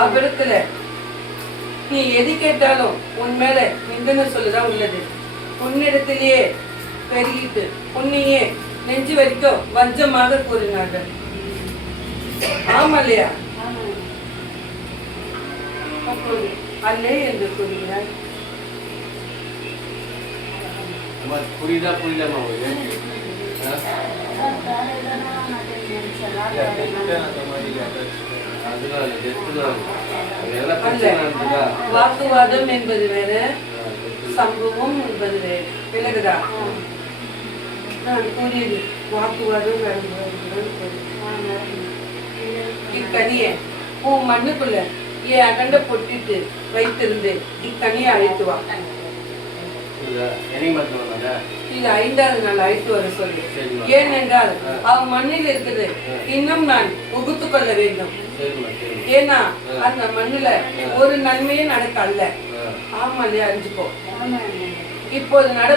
அவ்விடத்துல நீ எது கேட்டாலும் உன் மேல நிந்தனை சொல்லுதான் உள்ளது. உன்னிடத்திலேயே பெருகிட்டு உன்னையே நெஞ்சு வரைக்கும் வஞ்சமாக கூறினார்கள். ஆமா இல்லையா? அல்லே என்று கூறுகிறார். புரியுதா புரியலாமா? வாக்குவாதம் என்பது வேற, சம்பவம் என்பது வேற. விலகுதா? நான் கூறியது வாக்குவாதம் இக்கனிய உன் மண்ணுக்குள்ள ஏன் அகண்ட பொட்டிட்டு வைத்திருந்து இக்கனியை அழைத்து வா. இது 5வது நாள் அழைத்து வர சொல்லு. ஏனென்றால் அவன் மண்ணில் இருக்குது இன்னும் நான் உகுத்து கொள்ள வேண்டும். ஏன்னா அந்த மண்ணுல ஒரு நன்மையும் நடக்க அல்ல. ஆமா இல்லையா? அறிஞ்சுக்கோ. இப்போது நட